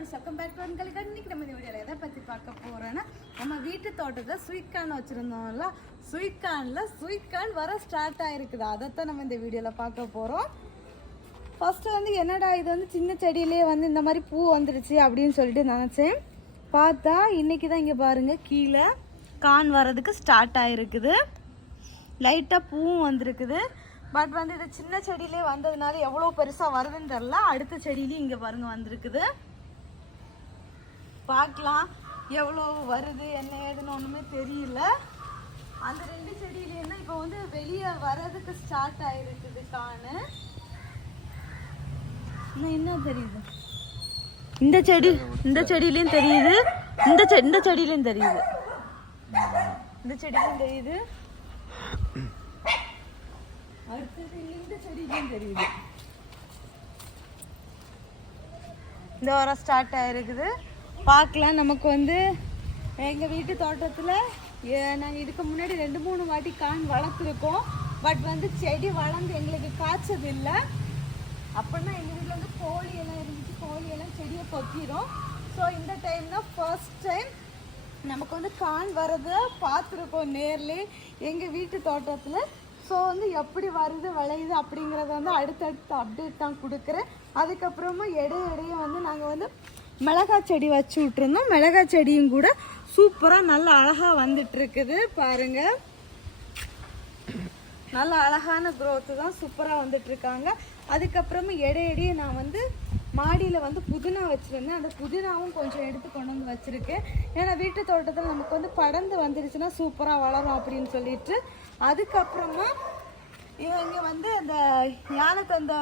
Friends, welcome back to உங்களுக்கு. இன்னைக்கு நம்ம இந்த வீடியோவில் எதை பற்றி பார்க்க போகிறோன்னா, நம்ம வீட்டு தோட்டத்தில் ஸ்வீட் கார்ன் வச்சுருந்தோம்ல, ஸ்வீட் கார்ன் வர ஸ்டார்ட் ஆகிருக்குது. அதைத்தான் நம்ம இந்த வீடியோவில் பார்க்க போகிறோம். ஃபஸ்ட்டு வந்து என்னடா இது வந்து சின்ன செடியிலே வந்து இந்த மாதிரி பூ வந்துடுச்சு அப்படின்னு சொல்லிட்டு நினச்சேன். பார்த்தா இன்றைக்கி தான் இங்கே பாருங்கள், கீழே கார்ன் வரதுக்கு ஸ்டார்ட் ஆகிருக்குது. லைட்டாக பூவும் வந்திருக்குது. பட் வந்து இது சின்ன செடியிலே வந்ததுனால எவ்வளோ பெருசாக வருதுன்னு தெரில. அடுத்த செடியிலையும் இங்கே பாருங்க வந்திருக்குது. பார்க்கலாம் எவ்வளோ வருது என்ன ஏதுன்னு ஒன்றுமே தெரியல. அந்த ரெண்டு செடியிலேருந்து இப்போ வந்து வெளியே வர்றதுக்கு ஸ்டார்ட் ஆகிருக்குது காணு. என்ன தெரியுது, இந்த செடியிலையும் தெரியுது, இந்த செடியிலையும் தெரியுது, இந்த செடியிலையும் தெரியுது, அடுத்தது இந்த செடியிலையும் தெரியுது. இந்த வாரம் ஸ்டார்ட் ஆகிருக்குது. பார்க்கலாம். நமக்கு வந்து எங்கள் வீட்டு தோட்டத்தில் நாங்கள் இதுக்கு முன்னாடி 2-3 வாட்டி கான் வளர்த்துருக்கோம். பட் வந்து செடி வளர்ந்து எங்களுக்கு காய்ச்சது இல்லை. அப்படின்னா எங்கள் வீட்டில் வந்து கோழியெல்லாம் இருந்துச்சு, கோழியெல்லாம் செடியை கொத்திரும். ஸோ இந்த டைம் தான் ஃபர்ஸ்ட் டைம் நமக்கு வந்து கான் வரதை பார்த்துருக்கோம் நேர்லேயே எங்கள் வீட்டு தோட்டத்தில். ஸோ வந்து எப்படி வருது விளையுது அப்படிங்கிறத வந்து அடுத்தடுத்து அப்டேட் தான் கொடுக்குறேன். அதுக்கப்புறமா இடையே வந்து நாங்கள் வந்து மிளகாய் செடி வச்சு விட்ருந்தோம். மிளகாய் செடியும் கூட சூப்பராக நல்லா அழகாக வந்துட்டுருக்குது பாருங்கள். நல்ல அழகான க்ரோத்து தான், சூப்பராக வந்துட்டுருக்காங்க. அதுக்கப்புறமா இடையே நான் வந்து மாடியில் வந்து புதினா வச்சுருந்தேன். அந்த புதினாவும் கொஞ்சம் எடுத்து கொண்டு வந்து வச்சுருக்கேன். ஏன்னா வீட்டு தோட்டத்தில் நமக்கு வந்து படர்ந்து வந்துடுச்சுன்னா சூப்பராக வளரும் அப்படின்னு சொல்லிட்டு. அதுக்கப்புறமா இங்கே வந்து அந்த யானைத்தந்த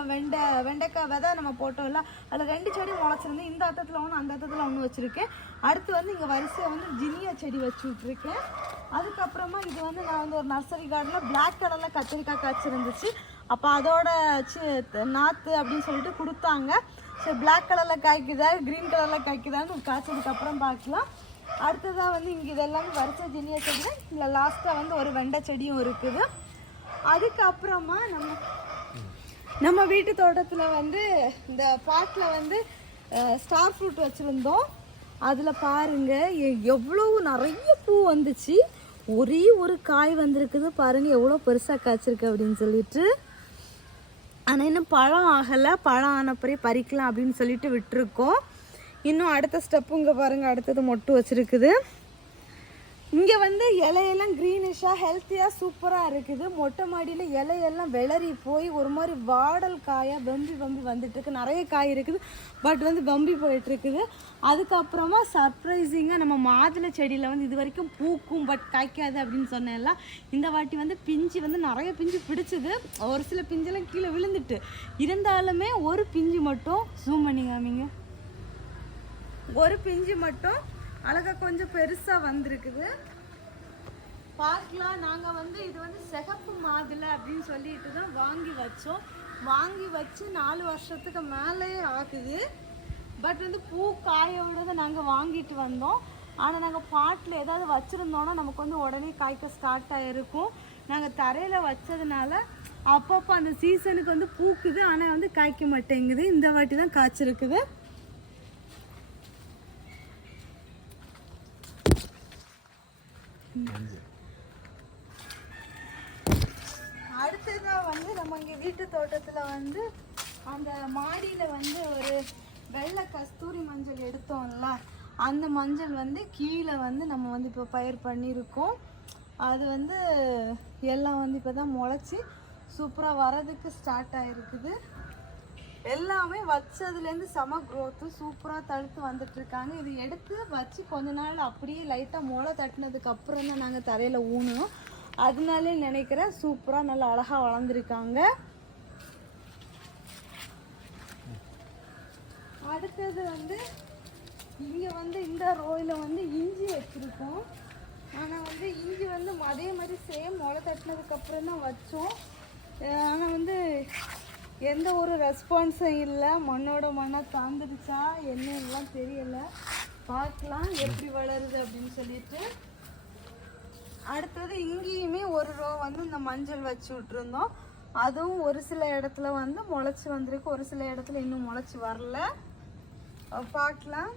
வெண்டைக்காய் விதை நம்ம போட்டோம்ல, அதில் 2 செடி முளைச்சிருந்தேன். இந்த அத்தத்தில் ஒன்று, அந்த அத்தத்தில் ஒன்று வச்சுருக்கேன். அடுத்து வந்து இங்கே வரிசையாக வந்து ஜினியா செடி வச்சு விட்ருக்கேன். அதுக்கப்புறமா இது வந்து நான் வந்து ஒரு நர்சரி கார்டனில் பிளாக் கலரில் கத்திரிக்காய் காய்ச்சிருந்துச்சு. அப்போ அதோட நாற்று அப்படின்னு சொல்லிட்டு கொடுத்தாங்க. சரி, பிளாக் கலரில் காய்க்குதா க்ரீன் கலரில் காய்க்குதான்னு காய்ச்சதுக்கப்புறம் பார்க்கலாம். அடுத்ததாக வந்து இங்கே இதெல்லாம் வரிசை ஜினியா செடி தான். இதில் லாஸ்ட்டாக வந்து ஒரு வெண்டை செடியும் இருக்குது. அதுக்கப்புறமா நம்ம வீட்டு தோட்டத்தில் வந்து இந்த பாட்டில் வந்து ஸ்டார் ஃப்ரூட் வச்சுருந்தோம். அதில் பாருங்கள் எவ்வளோ நிறைய பூ வந்துச்சு. ஒரே ஒரு காய் வந்திருக்குது பாருங்கள், எவ்வளோ பெருசாக காய்ச்சிருக்கு அப்படின்னு சொல்லிட்டு. ஆனால் இன்னும் பழம் ஆகலை, பழம் ஆனப்பறே பறிக்கலாம் அப்படின்னு சொல்லிட்டு விட்டுருக்கோம். இன்னும் அடுத்த ஸ்டெப்பு இங்கே பாருங்கள், அடுத்தது மொட்டு வச்சுருக்குது. இங்கே வந்து இலையெல்லாம் க்ரீனிஷாக ஹெல்த்தியாக சூப்பராக இருக்குது. மொட்டை மாடியில் இலையெல்லாம் வெளரி போய் ஒரு மாதிரி வாடல் காயாக பம்பி வந்துட்டுருக்கு. நிறைய காய் இருக்குது, பட் வந்து பம்பி போயிட்டுருக்குது. அதுக்கப்புறமா சர்ப்ரைசிங்காக நம்ம மாதுளை செடியில் வந்து இது வரைக்கும் பூக்கும் பட் காய்க்காது அப்படின்னு சொன்னேன்ல, இந்த வாட்டி வந்து பிஞ்சு வந்து நிறைய பிஞ்சு பிடிச்சிது. ஒரு சில பிஞ்செல்லாம் கீழே விழுந்துட்டு இருந்தாலுமே ஒரு பிஞ்சு மட்டும் ஜூம் பண்ணி காமிங்க, ஒரு பிஞ்சு மட்டும் அழகா கொஞ்சம் பெருசா வந்திருக்குது. பார்க்கலாம். நாங்கள் வந்து இது வந்து சிகப்பு மாதுளை அப்படின்னு சொல்லிட்டு தான் வாங்கி வச்சோம். வாங்கி வச்சு 4 வருஷத்துக்கு மேலே ஆகுது. பட் வந்து பூ காயோட நாங்கள் வாங்கிட்டு வந்தோம். ஆனால் நாங்கள் பாட்டில் ஏதாவது வச்சுருந்தோன்னா நமக்கு வந்து உடனே காய்க்க ஸ்டார்ட் ஆகிருக்கும். நாங்கள் தரையில் வச்சதுனால அப்பப்போ அந்த சீசனுக்கு வந்து பூக்குது, ஆனால் வந்து காய்க்க மாட்டேங்குது. இந்த வாட்டி தான் காய்ச்சிருக்குது. அடுத்ததாக வந்து நம்ம இங்கே வீட்டு தோட்டத்தில் வந்து அந்த மாடியில் வந்து ஒரு வெள்ளை கஸ்தூரி மஞ்சள் எடுத்தோம்ல, அந்த மஞ்சள் வந்து கீழே வந்து நம்ம வந்து இப்போ பயிர் பண்ணியிருக்கோம். அது வந்து எல்லாம் வந்து இப்போ தான் முளைச்சி சூப்பராக வரதுக்கு ஸ்டார்ட் ஆகிருக்குது. எல்லாமே வச்சதுலேருந்து செம க்ரோத்து சூப்பராக தடுத்து வந்துட்டுருக்காங்க. இது எடுத்து வச்சு கொஞ்ச நாள் அப்படியே லைட்டாக முளை தட்டினதுக்கு அப்புறம் தான் நாங்கள் தரையில் ஊனோம். அதனாலே நினைக்கிறேன் சூப்பராக நல்லா அழகாக வளர்ந்துருக்காங்க. அடுத்தது வந்து இங்கே வந்து இந்த ரோயில் வந்து இஞ்சி வச்சுருக்கோம். ஆனால் வந்து இஞ்சி வந்து அதே மாதிரி சேம் முளை தட்டினதுக்கப்புறம் தான் வச்சோம். ஆனால் வந்து எந்த ஒரு ரெஸ்பான்ஸும் இல்லை. மண்ணோட மண்ணாக தாந்துடுச்சா என்னெல்லாம் தெரியலை. பார்க்கலாம் எப்படி வளருது அப்படின்னு சொல்லிட்டு. அடுத்தது இங்கேயுமே ஒரு ரோ வந்து இந்த மஞ்சள் வச்சு விட்டுருந்தோம். அதுவும் ஒரு சில இடத்துல வந்து முளைச்சி வந்திருக்கு, ஒரு சில இடத்துல இன்னும் முளைச்சி வரல. பார்க்கலாம்.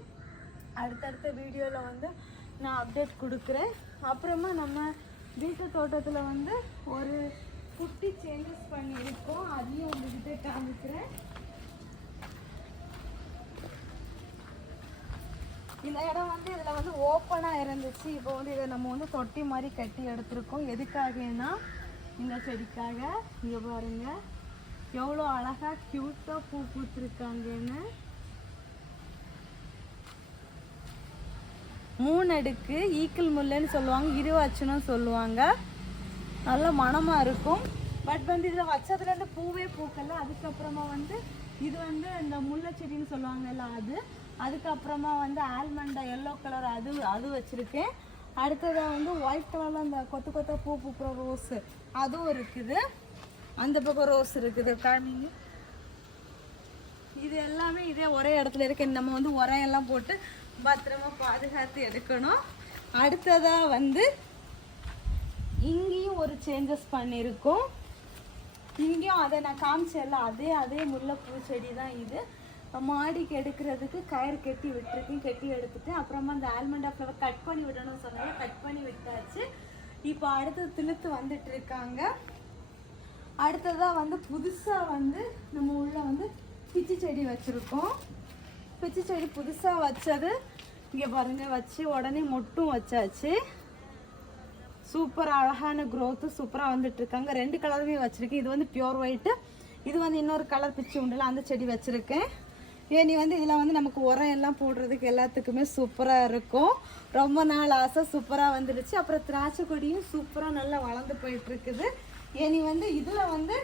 அடுத்தடுத்த வீடியோவில் வந்து நான் அப்டேட் கொடுக்குறேன். அப்புறமா நம்ம வீட்டு தோட்டத்தில் வந்து ஒரு குட்டி சேஞ்சஸ் பண்ணியிருக்கோம், அதையும் உங்ககிட்ட காமிக்கிறேன். இந்த இடம் வந்து இதில் வந்து ஓப்பனாக இருந்துச்சு. இப்போ வந்து இதை நம்ம வந்து தொட்டி மாதிரி கட்டி எடுத்துருக்கோம். எதுக்காகனா இந்த செடிக்காக. இங்கே பாருங்க எவ்வளோ அழகாக க்யூட்டாக பூ பூத்துருக்காங்கன்னு. 3 அடுக்கு ஈக்கிள் முல்லைன்னு சொல்லுவாங்க, இருவாச்சுன்னு சொல்லுவாங்க. நல்ல மணமாக இருக்கும். பட் வந்து இதில் வச்சதுலேருந்து பூவே பூக்கல. அதுக்கப்புறமா வந்து இது வந்து இந்த முல்லை செடின்னு சொல்லுவாங்கல்ல அது. அதுக்கப்புறமா வந்து ஆல்மண்டா எல்லோ கலர் அது வச்சுருக்கேன். அடுத்ததாக வந்து ஒயிட் கலரில் அந்த கொத்த பூ பூக்கிற ரோஸு அதுவும் இருக்குது. அந்த பக்கம் ரோஸ் இருக்குது காமிங்க. இது எல்லாமே இதே ஒரே இடத்துல இருக்கு. நம்ம வந்து உரையெல்லாம் போட்டு பத்திரமா பாதுகாத்து எடுக்கணும். அடுத்ததாக வந்து இங்கேயும் ஒரு சேஞ்சஸ் பண்ணியிருக்கோம். இங்கேயும் அதை நான் காமிச்சேன்ல, அதே முல்லைப்பூ செடி தான் இது. மாடிக்கு எடுக்கிறதுக்கு கயிறு கட்டி விட்டுருக்கேன், கட்டி எடுத்துட்டு அப்புறமா அந்த ஆல்மண்டா ஃப்ளவர் கட் பண்ணி விடணும்னு சொன்னாங்க, கட் பண்ணி விட்டாச்சு. இப்போ அடுத்தது திழுத்து வந்துட்டு இருக்காங்க. அடுத்ததாக வந்து புதுசாக வந்து நம்ம உள்ள வந்து பிச்சி செடி வச்சுருக்கோம். பிச்சி செடி புதுசாக வச்சது இங்கே பாருங்க, வச்சு உடனே மொட்டும் வச்சாச்சு. சூப்பராக அழகான க்ரோத்து சூப்பராக வந்துட்டு இருக்காங்க. 2 கலருமே வச்சுருக்கேன். இது வந்து பியூர் ஒயிட்டு, இது வந்து இன்னொரு கலர் பிச்சி உண்டுல அந்த செடி வச்சுருக்கேன். ஏனி வந்து இதில் வந்து நமக்கு உரம் எல்லாம் போடுறதுக்கு எல்லாத்துக்குமே சூப்பராக இருக்கும். ரொம்ப நாள் ஆசை சூப்பராக வந்துடுச்சு. அப்புறம் திராட்சை கொடியும் சூப்பராக நல்லா வளர்ந்து போயிட்டுருக்குது. ஏனி வந்து இதில் வந்து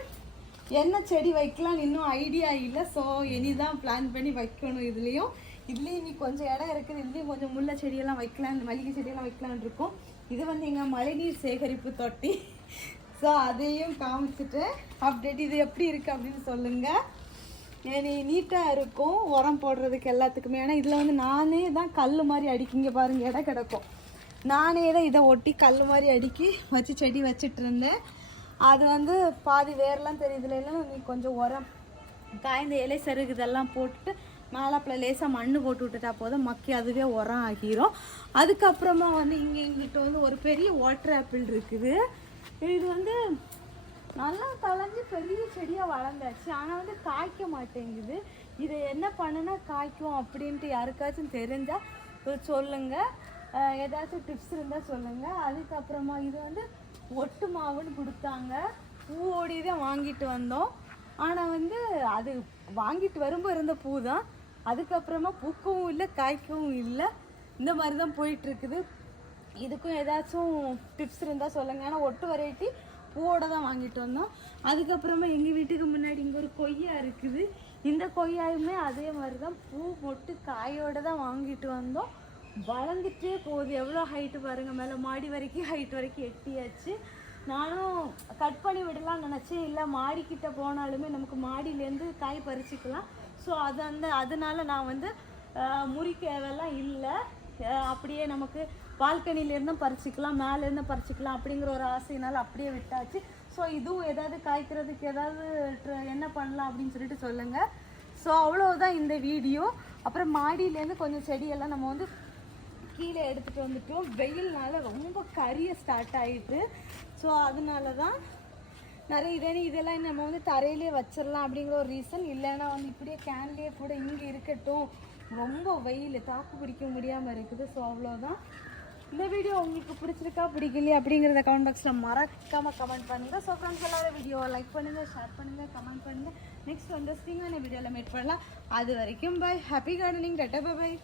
என்ன செடி வைக்கலாம்னு இன்னும் ஐடியா இல்லை. ஸோ இனி தான் பிளான் பண்ணி வைக்கணும். இதுலேயும் இனி கொஞ்சம் இடம் இருக்குது. இதுலேயும் கொஞ்சம் முல்லை செடியெல்லாம் வைக்கலாம், மல்லிகை செடியெல்லாம் வைக்கலான் இருக்கும். இது வந்து எங்கள் மழைநீர் சேகரிப்பு தொட்டி. ஸோ அதையும் காமிச்சிட்டு அப்டேட் இது எப்படி இருக்குது அப்படின்னு சொல்லுங்கள். ஏன்னா நீட்டாக இருக்கும் உரம் போடுறதுக்கு எல்லாத்துக்குமே. ஏன்னா இதில் வந்து நானே தான் கல் மாதிரி அடிக்கிங்க பாருங்கள், இடம் கிடக்கும். நானே தான் இதை ஒட்டி கல் மாதிரி அடுக்கி வச்சு செடி வச்சிட்டு இருந்தேன். அது வந்து பாதி வேரெலாம் தெரியுதுல, இல்லை நீ கொஞ்சம் உரம் காய்ந்த இலை சருகு இதெல்லாம் போட்டுட்டு மேலாப்பில் லேசாக மண் போட்டு விட்டுட்டா போதும், மக்கி அதுவே உரம் ஆகிரும். அதுக்கப்புறமா வந்து இங்கிட்ட வந்து ஒரு பெரிய வாட்டர் ஆப்பிள் இருக்குது. இது வந்து நல்லா தளைஞ்சு பெரிய செடியாக வளர்ந்தாச்சு. ஆனால் வந்து காய்க்க மாட்டேங்குது. இதை என்ன பண்ணுனா காய்க்கும் அப்படின்ட்டு யாருக்காச்சும் தெரிஞ்சால் சொல்லுங்கள், ஏதாச்சும் டிப்ஸ் இருந்தால் சொல்லுங்கள். அதுக்கப்புறமா இது வந்து ஒட்டு மாவுன்னு கொடுத்தாங்க, பூவோடி தான் வாங்கிட்டு வந்தோம். ஆனால் வந்து அது வாங்கிட்டு வரும்போது இருந்த பூ தான். அதுக்கப்புறமா பூக்கவும் இல்லை, காய்க்கவும் இல்லை. இந்த மாதிரி தான் போயிட்டுருக்குது. இதுக்கும் ஏதாச்சும் டிப்ஸ் இருந்தால் சொல்லுங்கள். ஏன்னா ஒட்டு வெரைட்டி பூவோட தான் வாங்கிட்டு வந்தோம். அதுக்கப்புறமா எங்கள் வீட்டுக்கு முன்னாடி இங்கே ஒரு கொய்யா இருக்குது. இந்த கொய்யாயுமே அதே மாதிரி தான் பூ மொட்டு காயோடு தான் வாங்கிட்டு வந்தோம். வளர்ந்துட்டே போகுது. எவ்வளோ ஹைட்டு பாருங்கள், மேலே மாடி வரைக்கும் ஹைட் வரைக்கும் எட்டியாச்சு. நானும் கட் பண்ணி விடலாம்னு நினச்சேன். இல்லை மாடிக்கிட்ட போனாலுமே நமக்கு மாடியிலேருந்து காய் பறிச்சிக்கலாம். ஸோ அதனால நான் வந்து முறிக்கவெல்லாம் இல்லை, அப்படியே நமக்கு பால்கனிலேருந்தும் பறிச்சிக்கலாம், மேலேருந்தும் பறிச்சிக்கலாம் அப்படிங்கிற ஒரு ஆசையினால் அப்படியே விட்டாச்சு. ஸோ இதுவும் ஏதாவது காய்க்கிறதுக்கு ஏதாவது என்ன பண்ணலாம் அப்படின்னு சொல்லிட்டு சொல்லுங்கள். ஸோ அவ்வளோதான் இந்த வீடியோ. அப்புறம் மாடியிலேருந்து கொஞ்சம் செடியெல்லாம் நம்ம வந்து கீழே எடுத்துகிட்டு வந்துட்டோம். வெயில்னால ரொம்ப கரிய ஸ்டார்ட் ஆகிட்டு. ஸோ அதனால தான் நிறைய இதெல்லாம் நம்ம வந்து தரையிலே வச்சிடலாம் அப்படிங்கிற ஒரு ரீசன். இல்லைன்னா வந்து இப்படியே கேன்லேயே கூட இங்கே இருக்கட்டும், ரொம்ப வெயில் தாக்கு பிடிக்க முடியாமல் இருக்குது. ஸோ அவ்வளோதான். இந்த வீடியோ உங்களுக்கு பிடிச்சிருக்கா பிடிக்கலையா அப்படிங்கிறத கமெண்ட் பாக்ஸில் மறக்காமல் கமெண்ட் பண்ணுங்கள். ஸோ ஃப்ரெண்ட்ஸ் எல்லாரும் வீடியோவை லைக் பண்ணுங்கள், ஷேர் பண்ணுங்கள், கமெண்ட் பண்ணுங்கள். நெக்ஸ்ட் வந்து ஸ்ட்ரிங்கான வீடியோவில் மீட் பண்ணலாம். அது வரைக்கும் பாய். Happy gardening. டாட்டா பாய்.